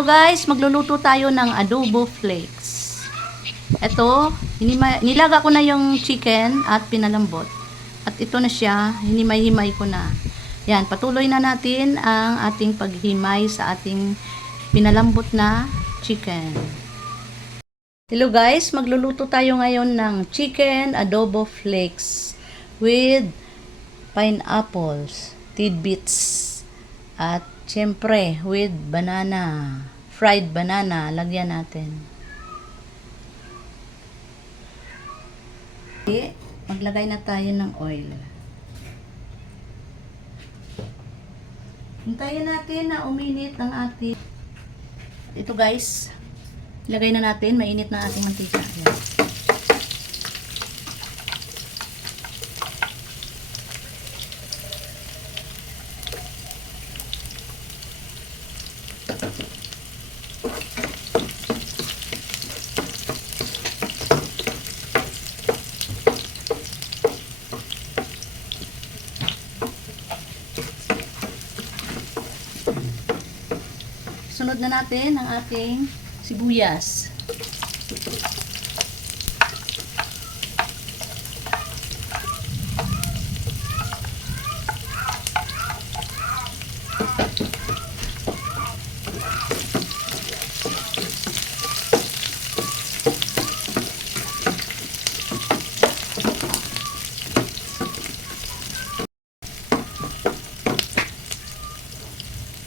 Hello guys, magluluto tayo ng adobo flakes. Ito, nilaga ko na yung chicken at pinalambot. At ito na siya, hinimay-himay ko na. Yan, patuloy na natin ang ating paghimay sa ating pinalambot na chicken. Hello guys, magluluto tayo ngayon ng chicken adobo flakes with pineapples, tidbits, at syempre with banana, fried banana, lagyan natin. Okay, maglagay na tayo ng oil. Hintayin natin na uminit ang ating, ito guys, ilagay na natin, mainit na ating mantika. Ayan. Sunod na natin ang ating sibuyas.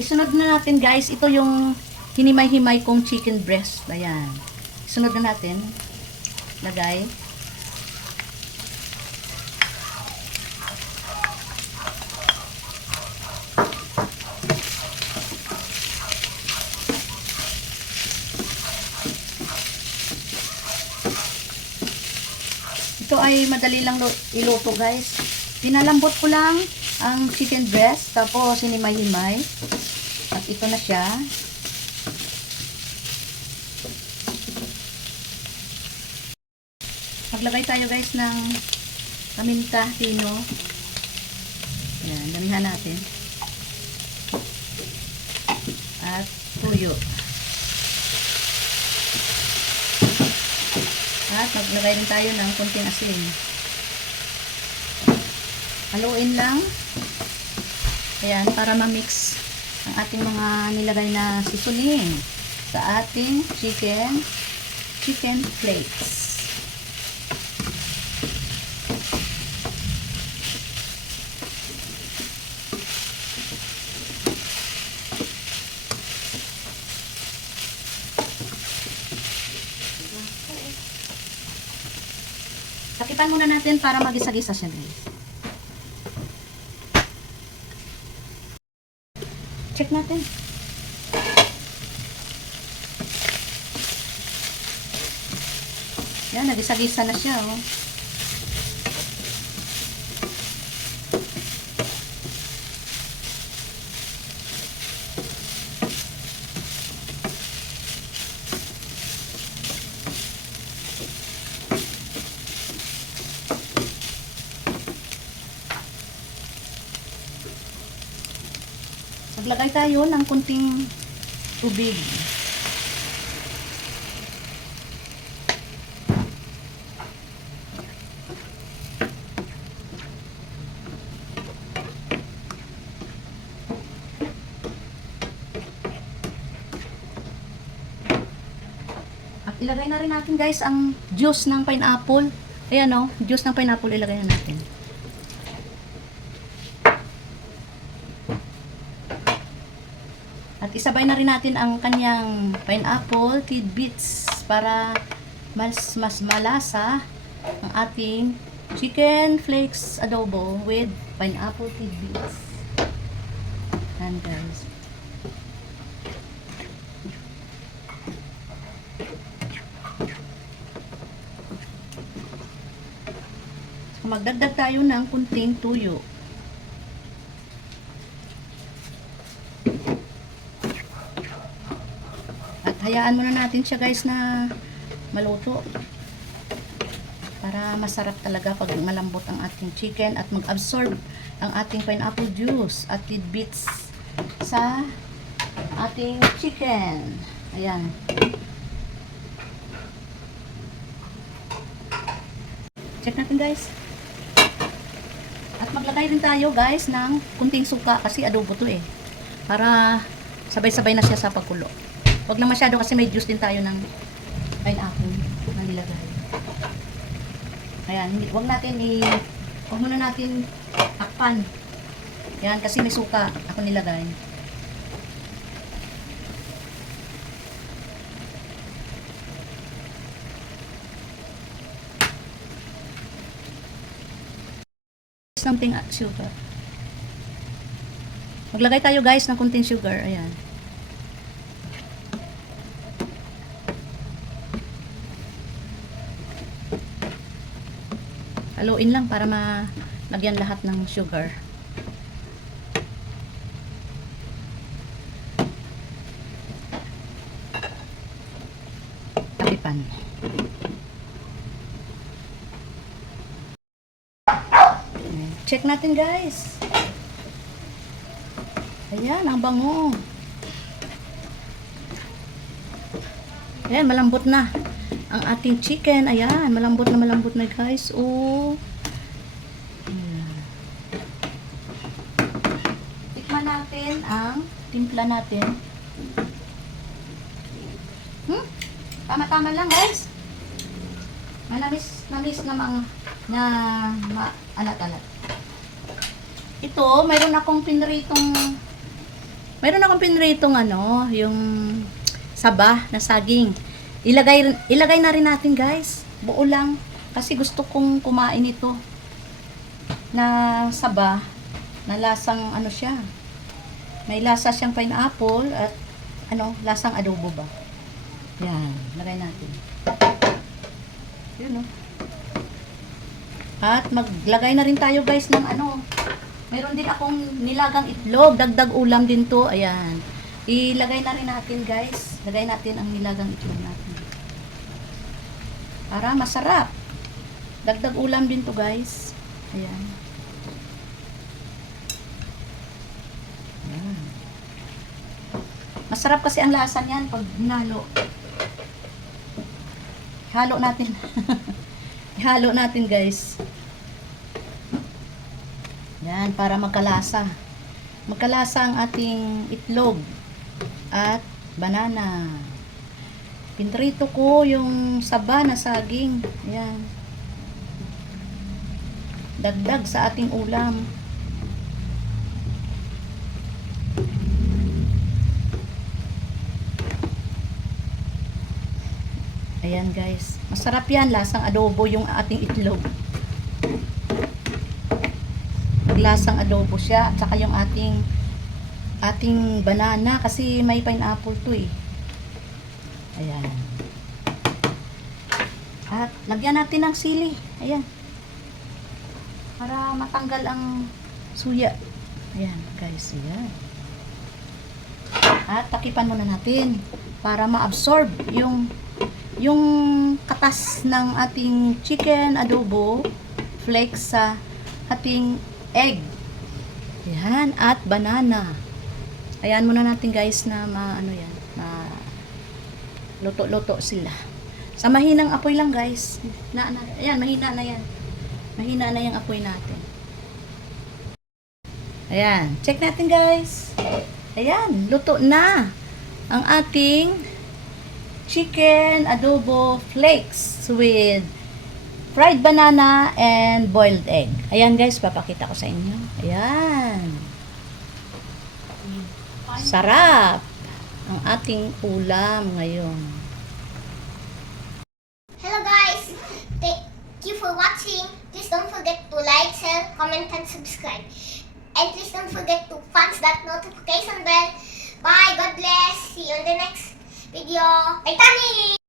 Isunod na natin guys, ito yung hinimay-himay kong chicken breast. Ayan. Isunod na natin. Lagay. Ito ay madali lang iluto guys. Pinalambot ko lang ang chicken breast, tapos hinimay-himay. At ito na siya. Maglagay tayo guys ng paminta, pino. Ayan, damihan natin. At tuyo. At maglagay din tayo ng konting asin. Haluin lang. Ayan, para ma-mix ang ating mga nilagay na seasoning sa ating chicken flakes. Takipan muna natin para magisa-gisa siya guys. Check natin. Yan, nagisa-gisa na siya, oh. Maglagay tayo ng kunting tubig. At ilagay na rin natin guys ang juice ng pineapple. Ayan o, juice ng pineapple ilagay na natin. At isabay na rin natin ang kanyang pineapple tidbits para mas malasa ang ating chicken flakes adobo with pineapple tidbits. And guys, magdagdag tayo ng kunting tuyo. Hayaan muna natin siya guys na maluto para masarap talaga pag malambot ang ating chicken at mag-absorb ang ating pineapple juice at tidbits sa ating chicken. Ayan. Check natin guys. At maglagay rin tayo guys ng kunting suka kasi adobo to eh. Para sabay-sabay na siya sa pagkulo. Huwag na masyado kasi may juice din tayo ng pineapple na nilagay. Ayan, huwag muna natin takpan. Yan, kasi may suka ako nilagay. Something sugar. Maglagay tayo guys ng kunting sugar. Ayan. Haluin lang para malagyan lahat ng sugar. Tapipan. Check natin guys. Ayan, ang bango. Ayan, malambot na ang ating chicken. Ayan, malambot na guys. Oh. Ayan. Tikman natin ang timpla natin. Tama-tama lang guys. Manamis na mga alat-alat. Ito, mayroon akong pinritong yung saba na saging. Ilagay na rin natin guys. Buo lang kasi gusto kong kumain ito na saba na lasang siya. May lasa siyang pineapple at lasang adobo ba. Yan, lagay natin. Yun At maglagay na rin tayo guys ng meron din akong nilagang itlog. Dagdag ulam din to. Ayan. Ilagay na rin natin guys. Lagay natin ang nilagang itlog natin. Para masarap. Dagdag ulam din to guys. Ayan. Ayan. Masarap kasi ang lasa niyan pag hinalo. Halo natin. Halo natin guys. Yan, para magkalasa. Magkalasa ang ating itlog at banana. Pinrito ko yung saba na saging. Yan. Dagdag sa ating ulam. Ayan guys. Masarap yan. Lasang adobo yung ating itlog. Lasang adobo siya at saka yung ating banana kasi may pineapple to eh. Ayan. At lagyan natin ng sili. Ayan. Para matanggal ang suya. Ayan guys. Ayan. At takipan muna natin para ma-absorb yung katas ng ating chicken adobo flakes sa ating egg. Yan. At banana. Ayan muna natin guys na na luto-luto sila. Sa mahinang apoy lang guys. Ayan, mahina na yan. Mahina na yung apoy natin. Ayan. Check natin guys. Ayan. Luto na ang ating chicken adobo flakes with fried banana and boiled egg. Ayan guys, papakita ko sa inyo. Ayan. Sarap ang ating ulam ngayon. Hello guys! Thank you for watching. Please don't forget to like, share, comment, and subscribe. And please don't forget to punch that notification bell. Bye! God bless! See you in the next video. Titanic!